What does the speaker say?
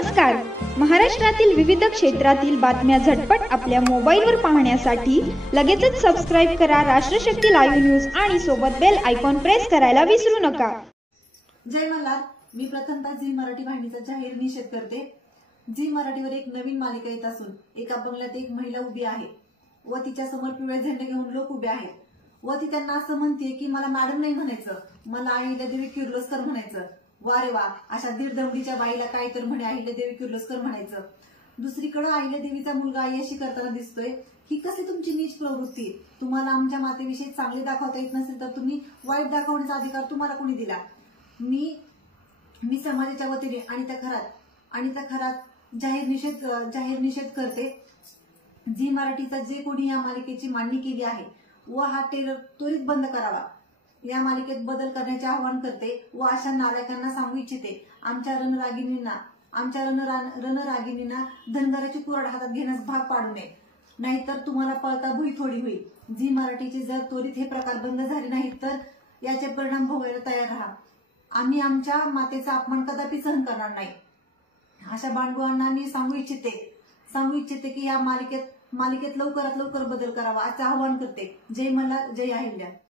नमस्कार. महाराष्ट्रातील विविध क्षेत्रातील बातम्या झटपट आपल्या मोबाईलवर पाहण्यासाठी लगेचच सबस्क्राइब करा राष्ट्रशक्ती लाईव्ह न्यूज आणि सोबत बेल आयकॉन प्रेस करायला विसरू नका. जय मल्हार. मी प्रथमतः झी मराठी वाहिनीचा जाहीर निषेध करते. झी मराठीवर एक नवीन मालिका येत असून एका बंगल्यात एक महिला उभी आहे व तिच्या समोर पिवळे झेंडे घेऊन लोक उभे आहेत व ती त्यांना असं म्हणते की मला मॅडम नाही म्हणायचं, मला अहिल्यादेवी किर्लोस्कर म्हणायचं. वा रे वा, अशा दीड दमडीच्या बाईला काय तर म्हणे अहिल्यादेवी किर्लोस्कर म्हणायचं. दुसरीकडे अहिल्यादेवीचा मुलगा अय्याशी करताना दिसतोय. ही कशी तुमची नीच प्रवृत्ती? तुम्हाला आमच्या मातेविषयी चांगले दाखवता येत नसेल तर तुम्ही वाईट दाखवण्याचा अधिकार तुम्हाला कोणी दिला? मी समाजाच्या वतीने आणि त्या खरात जाहीर निषेध करते. झी मराठीचा जे कोणी या मालिकेची मांडणी केली आहे व हा टेरर त्वरित बंद करावा, या मालिकेत बदल करण्याचे आवाहन करते व अशा नालायकांना सांगू इच्छिते, आमच्या रणरागिणींना धनगराची कुऱ्हाड हातात घेण्यास भाग पाडू नये, नाहीतर तुम्हाला पळता भुई थोडी होईल. झी मराठीचे जर त्वरित हे प्रकार बंद झाले नाहीत तर याचे परिणाम भोगायला तयार राहा. आम्ही आमच्या मातेचा अपमान कदापि सहन करणार नाही. अशा बांडवांना मी सांगू इच्छिते की या मालिकेत लवकरात लवकर बदल करावा असे आवाहन करते. जय मल्हार, जय अहिल्या.